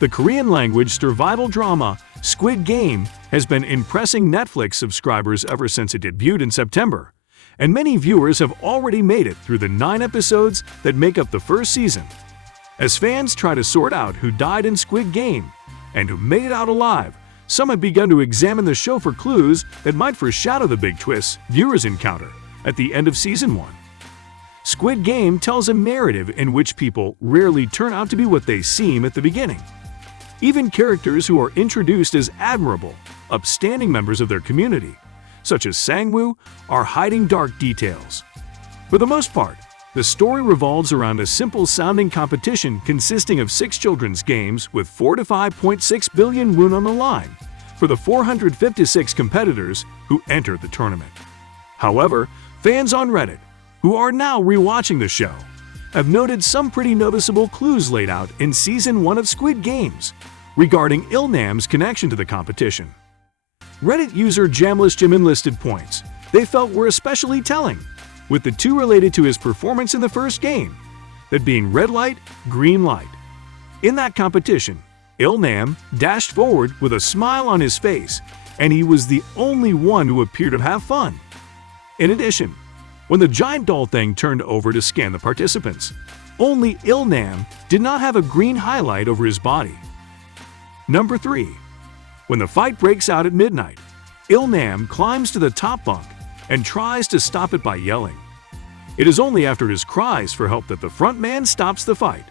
The Korean-language survival drama Squid Game has been impressing Netflix subscribers ever since it debuted in September, and many viewers have already made it through the 9 episodes that make up the first season. As fans try to sort out who died in Squid Game and who made it out alive, some have begun to examine the show for clues that might foreshadow the big twists viewers encounter at the end of Season 1. Squid Game tells a narrative in which people rarely turn out to be what they seem at the beginning. Even characters who are introduced as admirable, upstanding members of their community, such as Sang-woo, are hiding dark details. For the most part, the story revolves around a simple-sounding competition consisting of 6 children's games with 4 to 5.6 billion won on the line for the 456 competitors who enter the tournament. However, fans on Reddit, who are now rewatching the show, have noted some pretty noticeable clues laid out in Season 1 of Squid Games regarding Il-nam's connection to the competition. Reddit user JamlessJim listed points they felt were especially telling, with the 2 related to his performance in the first game, that being red light, green light. In that competition, Il-nam dashed forward with a smile on his face, and he was the only one who appeared to have fun. In addition, when the giant doll thing turned over to scan the participants, only Il-nam did not have a green highlight over his body. Number 3. When the fight breaks out at midnight, Il-nam climbs to the top bunk and tries to stop it by yelling. It is only after his cries for help that the front man stops the fight.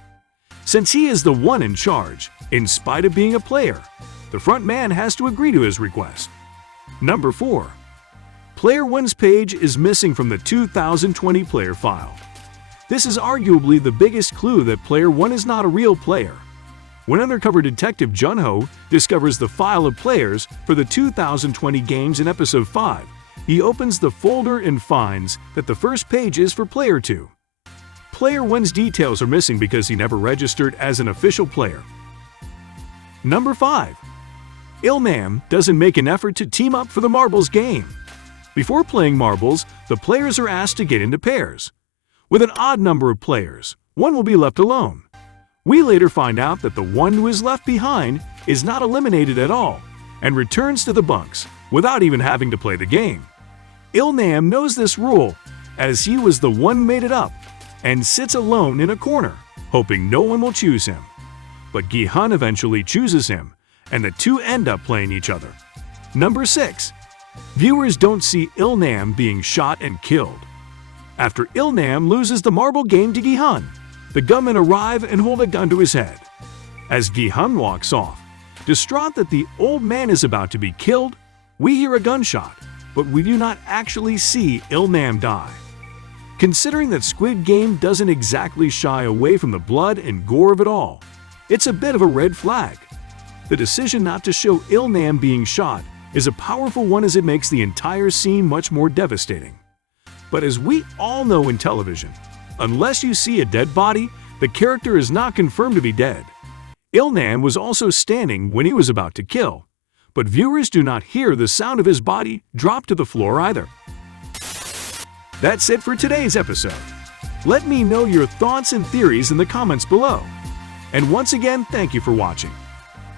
Since he is the one in charge, in spite of being a player, the front man has to agree to his request. Number 4. Player 1's page is missing from the 2020 player file. This is arguably the biggest clue that Player 1 is not a real player. When undercover detective Junho discovers the file of players for the 2020 games in Episode 5, he opens the folder and finds that the first page is for Player 2. Player 1's details are missing because he never registered as an official player. Number 5. Il-nam doesn't make an effort to team up for the marbles game. Before playing marbles, the players are asked to get into pairs. With an odd number of players, one will be left alone. We later find out that the one who is left behind is not eliminated at all and returns to the bunks without even having to play the game. Il-nam knows this rule, as he was the one who made it up, and sits alone in a corner, hoping no one will choose him. But Gi-hun eventually chooses him, and the 2 end up playing each other. Number 6. Viewers don't see Il-nam being shot and killed. After Il-nam loses the marble game to Gi-hun, the gunmen arrive and hold a gun to his head. As Gi-hun walks off, distraught that the old man is about to be killed, we hear a gunshot, but we do not actually see Il-nam die. Considering that Squid Game doesn't exactly shy away from the blood and gore of it all, it's a bit of a red flag. The decision not to show Il-nam being shot is a powerful one, as it makes the entire scene much more devastating. But as we all know in television, unless you see a dead body, the character is not confirmed to be dead. Il-nam was also standing when he was about to kill, but viewers do not hear the sound of his body drop to the floor either. That's it for today's episode. Let me know your thoughts and theories in the comments below. And once again, thank you for watching.